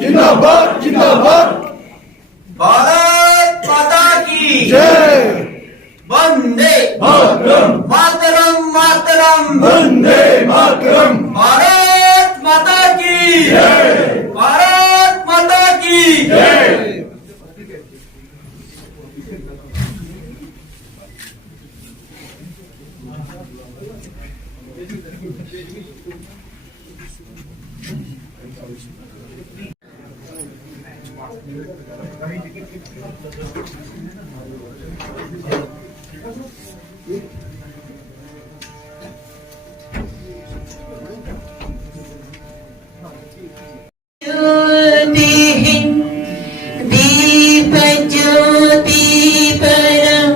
जिंदाबाद जिंदाबाद। भारत माता की जय। वंदे मातरम मातरम मातरम वंदे मातरम। भारत माता की जय। भारत माता की जय। दीप ज्योति परम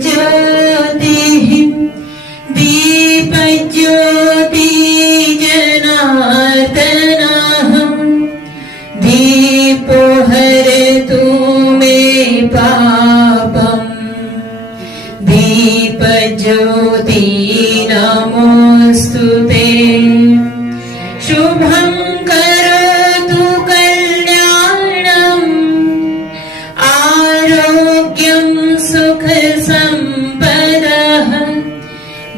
ज्योतिः दीप ज्योति जनार्दनः दीपो हरतु मे पापम् दीप ज्योति नमोस्तुते शुभं करोतु कल्याणम् आरोग्यं सुख संपदः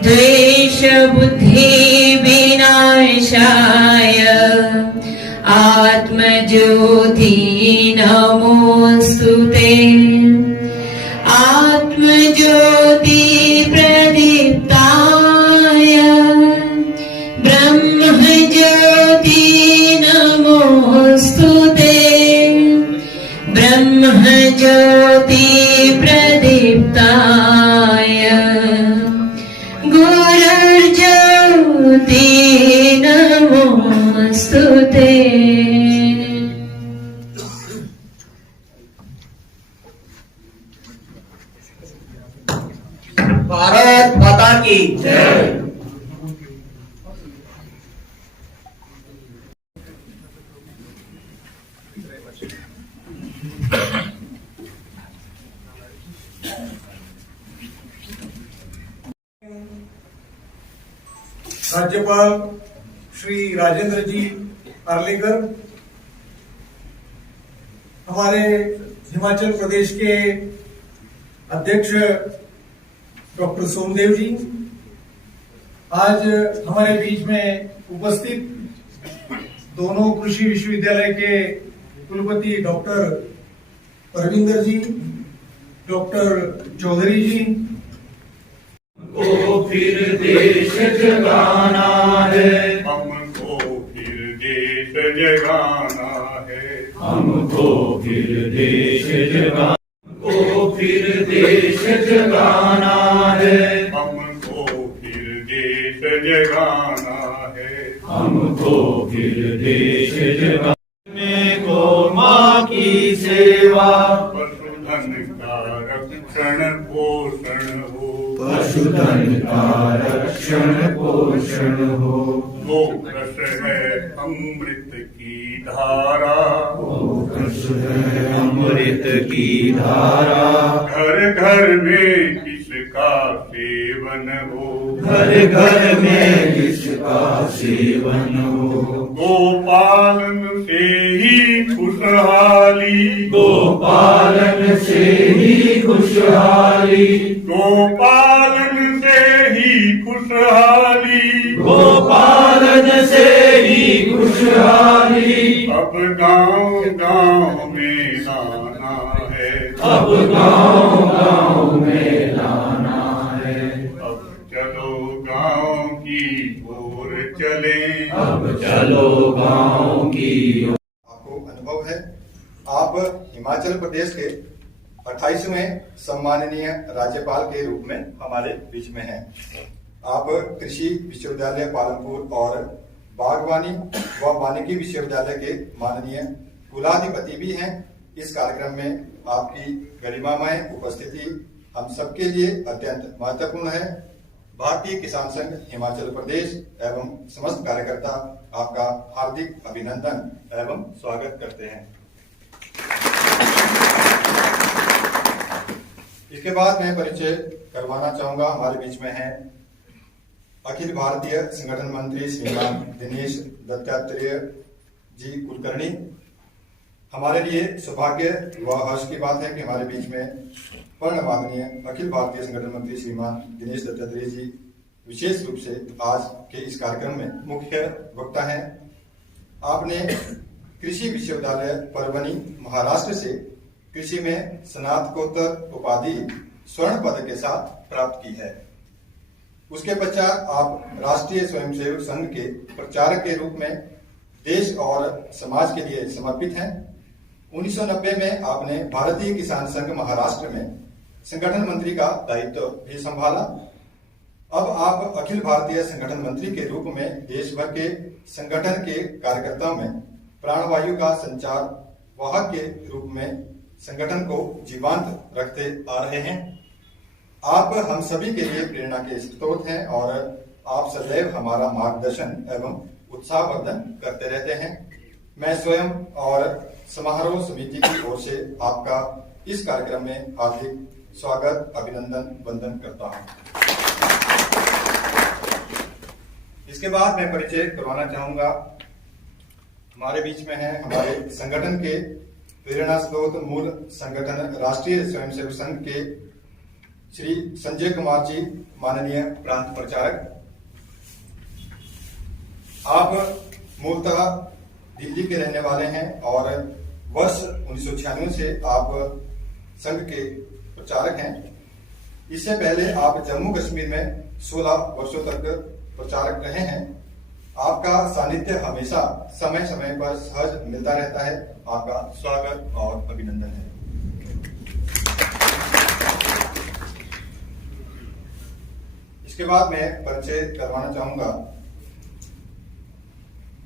द्वेष बुद्धि विनाशाय आत्मज्योति नमोस्तुते आत्मज्योति प्रदीप्ताय ब्रह्मज्योति नमोस्तुते ब्रह्मज्योति प्रदीप्ताय गुरुर्ज्योति नमोस्तुते। भारत माता की जय। राज्यपाल श्री राजेंद्र जी आर्लेकर, हमारे हिमाचल प्रदेश के अध्यक्ष डॉक्टर सोमदेव जी, आज हमारे बीच में उपस्थित दोनों कृषि विश्वविद्यालय के कुलपति डॉक्टर परविंदर जी, डॉक्टर चौधरी जी, को फिर देश जगाना है, हमको फिर देश जगाना है, हमको फिर देश जगाना, को फिर देश जगाना है, हमको फिर देश जगाना है, हमको फिर देश जगाने को माँ की सेवा, पशुधन का रक्षण पोषण हो, पशुधन का रक्षण पोषण हो, वो रस है अमृत की धारा, रस है अमृत की धारा, घर घर में इसका सेवन हो, घर घर में इसका सेवन हो, गोपालन से ही खुशहाली, गोपालन से ही खुशहाली, गोपालन से ही खुशहाली, गोपालन से ही खुशहाली, अब गांव गांव में लाना है, अब गांव गांव में लाना है, अब चलो गांव की ओर चले, अब चलो गांव की आपको अनुभव है, आप हिमाचल प्रदेश के 28वें सम्माननीय राज्यपाल के रूप में हमारे बीच में हैं। आप कृषि विश्वविद्यालय पालमपुर और बागवानी व वानिकी विश्वविद्यालय के माननीय कुलाधिपति भी हैं। इस कार्यक्रम में आपकी गरिमामय उपस्थिति हम सबके लिए अत्यंत महत्वपूर्ण है। भारतीय किसान संघ हिमाचल प्रदेश एवं समस्त कार्यकर्ता आपका हार्दिक अभिनंदन एवं स्वागत करते हैं। इसके बाद मैं परिचय करवाना चाहूंगा। हमारे बीच में हैं अखिल भारतीय संगठन मंत्री श्रीमान दिनेश दत्तात्रेय जी कुलकर्णी, हमारे लिए सौभाग्य व हर्ष की बात है कि हमारे बीच में पर्ण माननीय अखिल भारतीय संगठन मंत्री श्रीमान दिनेश दत्तात्रेय जी विशेष रूप से आज के इस कार्यक्रम में मुख्य वक्ता हैं। आपने कृषि विश्वविद्यालय परभनी महाराष्ट्र से कृषि में स्नातकोत्तर उपाधि स्वर्ण पदक के साथ प्राप्त की है। उसके पश्चात आप राष्ट्रीय स्वयंसेवक संघ के प्रचारक के रूप में देश और समाज के लिए समर्पित हैं। 1990 में आपने भारतीय किसान संघ महाराष्ट्र में संगठन मंत्री का दायित्व भी संभाला। अब आप अखिल भारतीय संगठन मंत्री के रूप में देश भर के संगठन के कार्यकर्ताओं में प्राणवायु का संचार वाहक के रूप में संगठन को जीवंत रखते आ रहे हैं। आप हम सभी के लिए प्रेरणा के स्रोत हैं और आप सदैव हमारा मार्गदर्शन एवं उत्साहवर्धन करते रहते हैं। मैं स्वयं और समारोह समिति की ओर से आपका इस कार्यक्रम में हार्दिक स्वागत, अभिनंदन, वंदन करता हूं। इसके बाद मैं परिचय करवाना चाहूंगा। हमारे बीच में है हमारे संगठन के प्रेरणा स्रोत मूल संगठन राष्ट्रीय स्वयंसेवक संघ के श्री संजय कुमार जी, माननीय प्रांत प्रचारक। आप मूलतः दिल्ली के रहने वाले हैं और वर्ष 1996 से आप संघ के प्रचारक हैं। इससे पहले आप जम्मू कश्मीर में 16 वर्षों तक प्रचारक रहे हैं। आपका सानिध्य हमेशा समय समय पर सहज मिलता रहता है। आपका स्वागत और अभिनंदन है। इसके बाद मैं परिचय करवाना चाहूंगा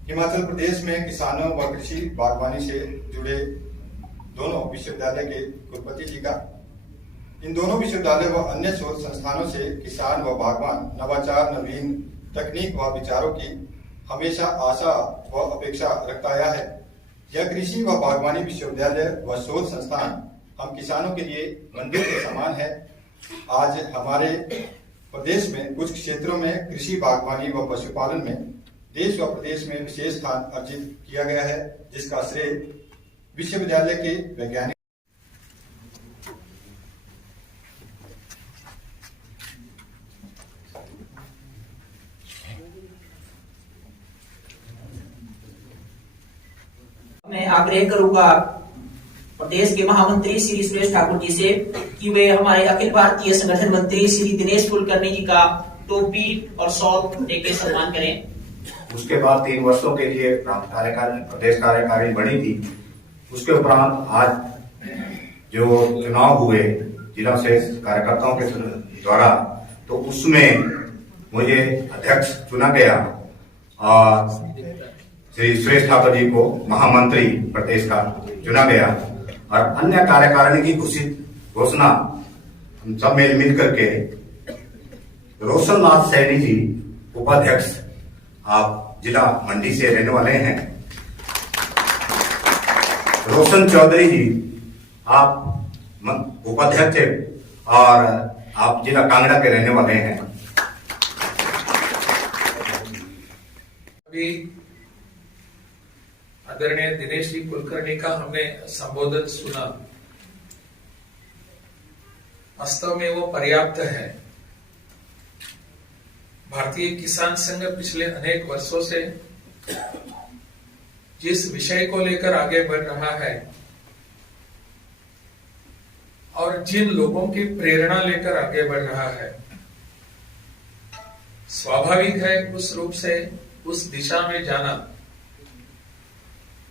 हिमाचल प्रदेश में किसानों व कृषि बागवानी से जुड़े दोनों विश्वविद्यालय के कुलपति जी का। इन दोनों विश्वविद्यालय व अन्य शोध संस्थानों से किसान व बागवान नवाचार, नवीन तकनीक व विचारों की हमेशा आशा व अपेक्षा रखता आया है। यह कृषि व बागवानी विश्वविद्यालय व शोध संस्थान हम किसानों के लिए मंदिर के समान है। आज हमारे प्रदेश में कुछ क्षेत्रों में कृषि, बागवानी व पशुपालन में देश व प्रदेश में विशेष स्थान अर्जित किया गया है, जिसका श्रेय विश्वविद्यालय के वैज्ञानिक मैं आग्रह करूंगा प्रदेश के महामंत्री श्री सुरेश ठाकुर जी से कि वे हमारे अखिल भारतीय संगठन मंत्री श्री दिनेश कुलकर्णी जी का टोपी और शॉल देकर सम्मान करें। उसके बाद 3 वर्षों के लिए प्रांत कार्यकारिणी, प्रदेश कार्यकारिणी बनी थी। उसके उपरांत आज जो चुनाव हुए जिला शेष कार्यकर्ताओं के द्वारा, तो उसमें मुझे अध्यक्ष चुना गया और श्री सुरेश ठाकुर जी को महामंत्री प्रदेश का चुना गया और अन्य कार्यकारिणी की घोषणा हम सब मिल करके रोशन नाथ सैनी जी उपाध्यक्ष, आप जिला मंडी से रहने वाले हैं। रोशन चौधरी जी आप उपाध्यक्ष और आप जिला कांगड़ा के रहने वाले हैं। अभी आदरणीय दिनेश जी कुलकर्णी का हमने संबोधन सुना। वास्तव में वो पर्याप्त है। भारतीय किसान संघ पिछले अनेक वर्षों से जिस विषय को लेकर आगे बढ़ रहा है और जिन लोगों की प्रेरणा लेकर आगे बढ़ रहा है, स्वाभाविक है उस रूप से उस दिशा में जाना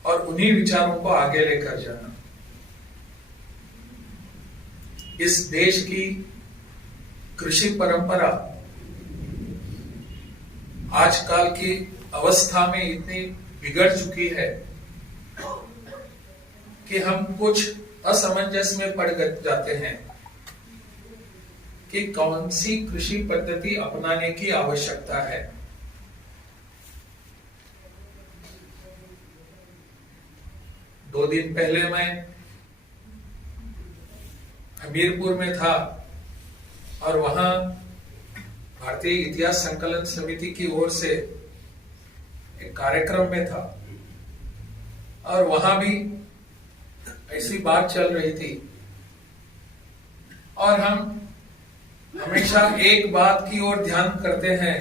और उन्हीं विचारों को आगे लेकर जाना। इस देश की कृषि परंपरा आजकल की अवस्था में इतनी बिगड़ चुकी है कि हम कुछ असमंजस में पड़ जाते हैं कि कौन सी कृषि पद्धति अपनाने की आवश्यकता है। दो दिन पहले मैं हमीरपुर में था और वहां भारतीय इतिहास संकलन समिति की ओर से एक कार्यक्रम में था और वहां भी ऐसी बात चल रही थी और हम हमेशा एक बात की ओर ध्यान करते हैं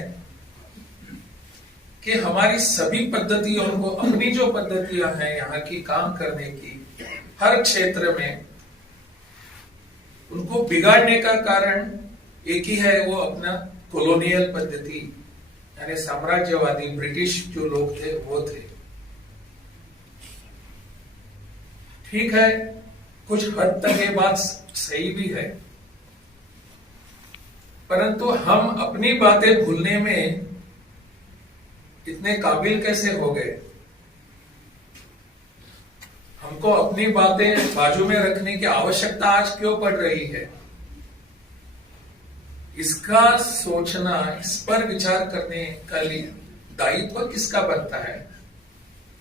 कि हमारी सभी पद्धतियों को, अपनी जो पद्धतियां हैं यहाँ की काम करने की, हर क्षेत्र में उनको बिगाड़ने का कारण एक ही है, वो अपना कॉलोनियल पद्धति, यानी साम्राज्यवादी ब्रिटिश जो लोग थे वो थे। ठीक है, कुछ हद तक ये बात सही भी है, परंतु हम अपनी बातें भूलने में इतने काबिल कैसे हो गए? हमको अपनी बातें बाजू में रखने की आवश्यकता आज क्यों पड़ रही है? इसका सोचना, इस पर विचार करने का लिए दायित्व किसका बनता है?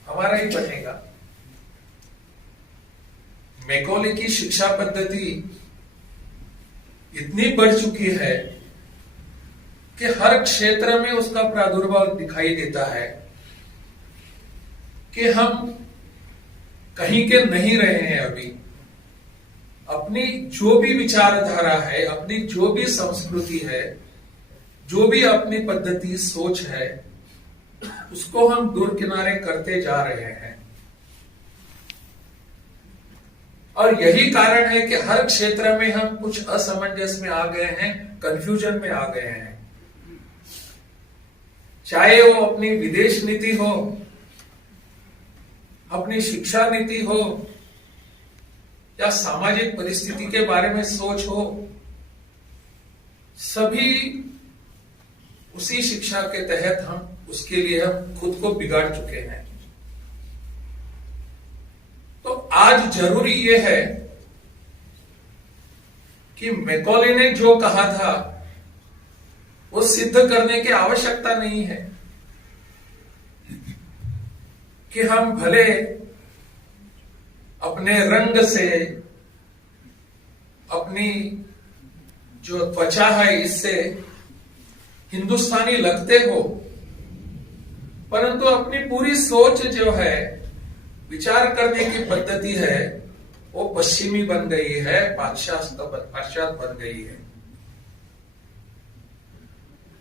हमारा ही बनेगा। मैकॉले की शिक्षा पद्धति इतनी बढ़ चुकी है कि हर क्षेत्र में उसका प्रादुर्भाव दिखाई देता है कि हम कहीं के नहीं रहे हैं। अभी अपनी जो भी विचारधारा है, अपनी जो भी संस्कृति है, जो भी अपनी पद्धति सोच है, उसको हम दूर किनारे करते जा रहे हैं। और यही कारण है कि हर क्षेत्र में हम कुछ असमंजस में आ गए हैं, कंफ्यूजन में आ गए हैं। चाहे वो अपनी विदेश नीति हो, अपनी शिक्षा नीति हो, या सामाजिक परिस्थिति के बारे में सोच हो, सभी उसी शिक्षा के तहत हम उसके लिए हम खुद को बिगाड़ चुके हैं। तो आज जरूरी यह है कि मैकॉले ने जो कहा था वो सिद्ध करने की आवश्यकता नहीं है कि हम भले अपने रंग से, अपनी जो त्वचा है इससे हिंदुस्तानी लगते हो, परंतु अपनी पूरी सोच जो है, विचार करने की पद्धति है, वो पश्चिमी बन गई है, पाश्चात्य बन गई है।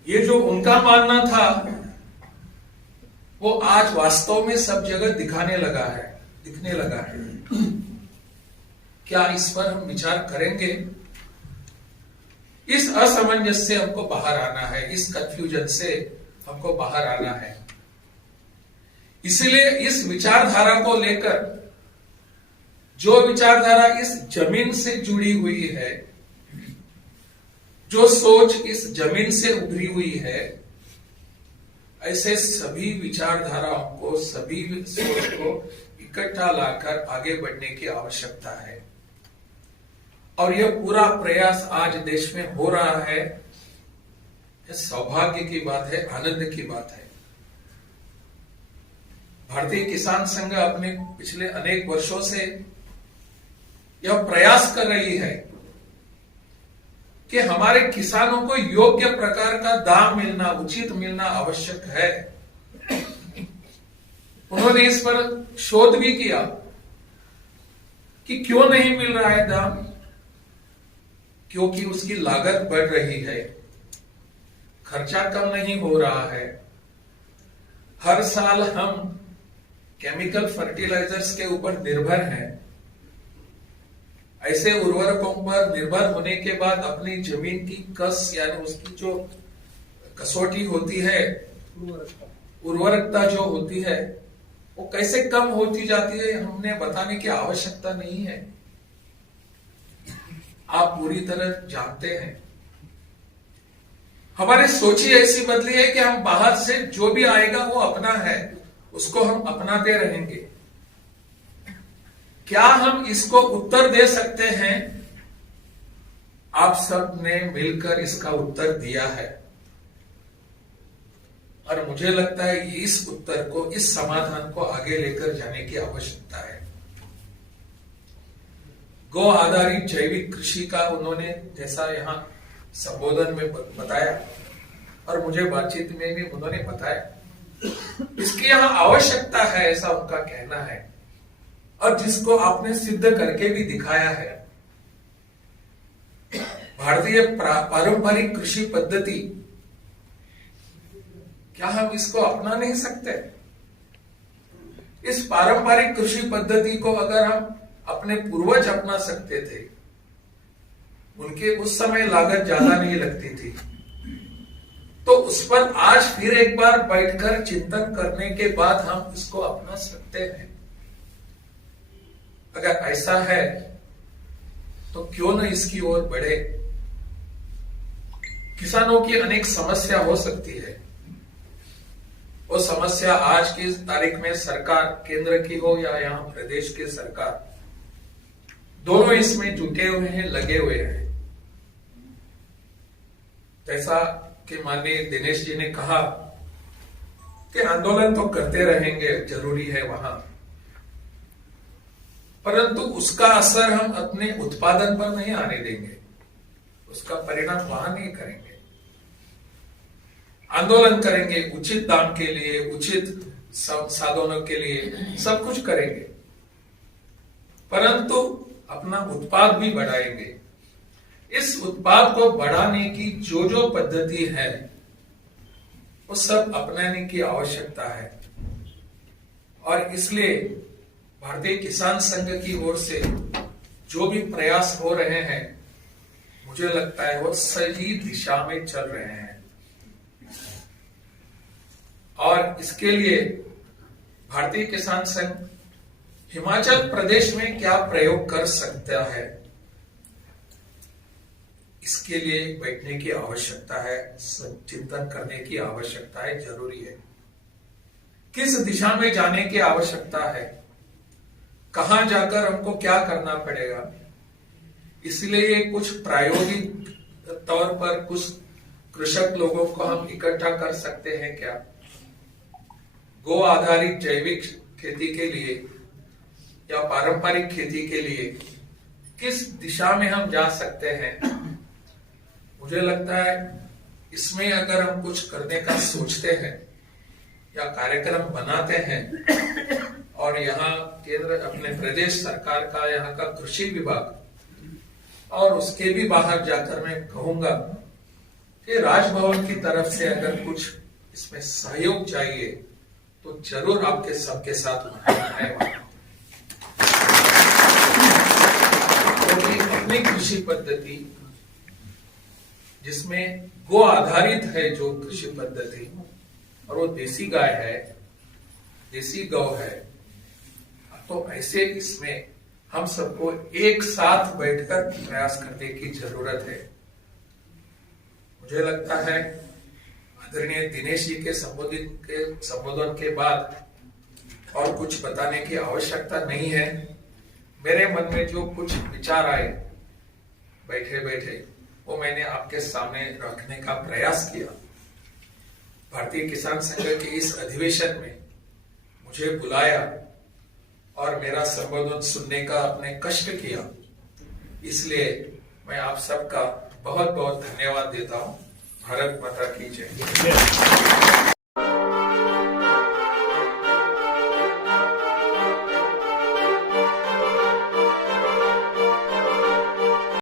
ये जो उनका मानना था वो आज वास्तव में सब जगह दिखने लगा है। क्या इस पर हम विचार करेंगे? इस असमंजस से हमको बाहर आना है, इस कंफ्यूजन से हमको बाहर आना है। इसलिए इस विचारधारा को लेकर, जो विचारधारा इस जमीन से जुड़ी हुई है, जो सोच इस जमीन से उभरी हुई है, ऐसे सभी विचारधाराओं को, सभी सोच को इकट्ठा लाकर आगे बढ़ने की आवश्यकता है। और यह पूरा प्रयास आज देश में हो रहा है। यह सौभाग्य की बात है, आनंद की बात है। भारतीय किसान संघ अपने पिछले अनेक वर्षों से यह प्रयास कर रही है कि हमारे किसानों को योग्य प्रकार का दाम मिलना, उचित मिलना आवश्यक है। उन्होंने इस पर शोध भी किया कि क्यों नहीं मिल रहा है दाम, क्योंकि उसकी लागत बढ़ रही है, खर्चा कम नहीं हो रहा है। हर साल हम केमिकल फर्टिलाइजर्स के ऊपर निर्भर हैं। ऐसे उर्वरकों पर निर्भर होने के बाद अपनी जमीन की कस, यानी उसकी जो कसौटी होती है, उर्वरकता जो होती है, वो कैसे कम होती जाती है, हमने बताने की आवश्यकता नहीं है। आप पूरी तरह जानते हैं। हमारी सोच ही ऐसी बदली है कि हम बाहर से जो भी आएगा वो अपना है, उसको हम अपनाते रहेंगे। क्या हम इसको उत्तर दे सकते हैं? आप सब ने मिलकर इसका उत्तर दिया है और मुझे लगता है कि इस उत्तर को, इस समाधान को आगे लेकर जाने की आवश्यकता है। गो आधारित जैविक कृषि का उन्होंने जैसा यहां संबोधन में बताया और मुझे बातचीत में भी उन्होंने बताया, इसकी यहां आवश्यकता है, ऐसा उनका कहना है। और जिसको आपने सिद्ध करके भी दिखाया है। भारतीय पारंपरिक कृषि पद्धति, क्या हम इसको अपना नहीं सकते? इस पारंपरिक कृषि पद्धति को अगर हम अपने पूर्वज अपना सकते थे, उनके उस समय लागत ज्यादा नहीं लगती थी, तो उस पर आज फिर एक बार बैठकर चिंतन करने के बाद हम इसको अपना सकते हैं। अगर ऐसा है तो क्यों न इसकी ओर बढ़े। किसानों की अनेक समस्या हो सकती है, वो समस्या आज की तारीख में सरकार केंद्र की हो या यहाँ प्रदेश की सरकार, दोनों इसमें जुटे हुए हैं, लगे हुए हैं। जैसा कि माननीय दिनेश जी ने कहा कि आंदोलन तो करते रहेंगे, जरूरी है वहां, परंतु उसका असर हम अपने उत्पादन पर नहीं आने देंगे, उसका परिणाम वहां नहीं करेंगे। आंदोलन करेंगे, उचित दाम के लिए, उचित साधनों के लिए सब कुछ करेंगे, परंतु अपना उत्पाद भी बढ़ाएंगे। इस उत्पाद को बढ़ाने की जो पद्धति है वो सब अपनाने की आवश्यकता है। और इसलिए भारतीय किसान संघ की ओर से जो भी प्रयास हो रहे हैं, मुझे लगता है वो सही दिशा में चल रहे हैं। और इसके लिए भारतीय किसान संघ हिमाचल प्रदेश में क्या प्रयोग कर सकता है, इसके लिए बैठने की आवश्यकता है, चिंतन करने की आवश्यकता है, जरूरी है। किस दिशा में जाने की आवश्यकता है, कहां जाकर हमको क्या करना पड़ेगा, इसलिए कुछ प्रायोगिक तौर पर कुछ कृषक लोगों को हम इकट्ठा कर सकते हैं क्या? गो आधारित जैविक खेती के लिए या पारंपरिक खेती के लिए किस दिशा में हम जा सकते हैं? मुझे लगता है इसमें अगर हम कुछ करने का सोचते हैं या कार्यक्रम बनाते हैं, और यहाँ केंद्र अपने प्रदेश सरकार का, यहाँ का कृषि विभाग और उसके भी बाहर जाकर मैं कहूंगा कि राजभवन की तरफ से अगर कुछ इसमें सहयोग चाहिए तो जरूर आपके सबके साथ है। क्योंकि अपनी कृषि पद्धति जिसमें गो आधारित है, जो कृषि पद्धति, और वो देसी गाय है, देसी गौ है, तो ऐसे इसमें हम सबको एक साथ बैठकर प्रयास करने की जरूरत है। मुझे लगता है आदरणीय दिनेश जी के संबोधन के बाद और कुछ बताने की आवश्यकता नहीं है। मेरे मन में जो कुछ विचार आए बैठे बैठे, वो मैंने आपके सामने रखने का प्रयास किया। भारतीय किसान संघ के इस अधिवेशन में मुझे बुलाया और मेरा संबोधन सुनने का आपने कष्ट किया, इसलिए मैं आप सबका बहुत बहुत धन्यवाद देता हूं। भारत माता की जय।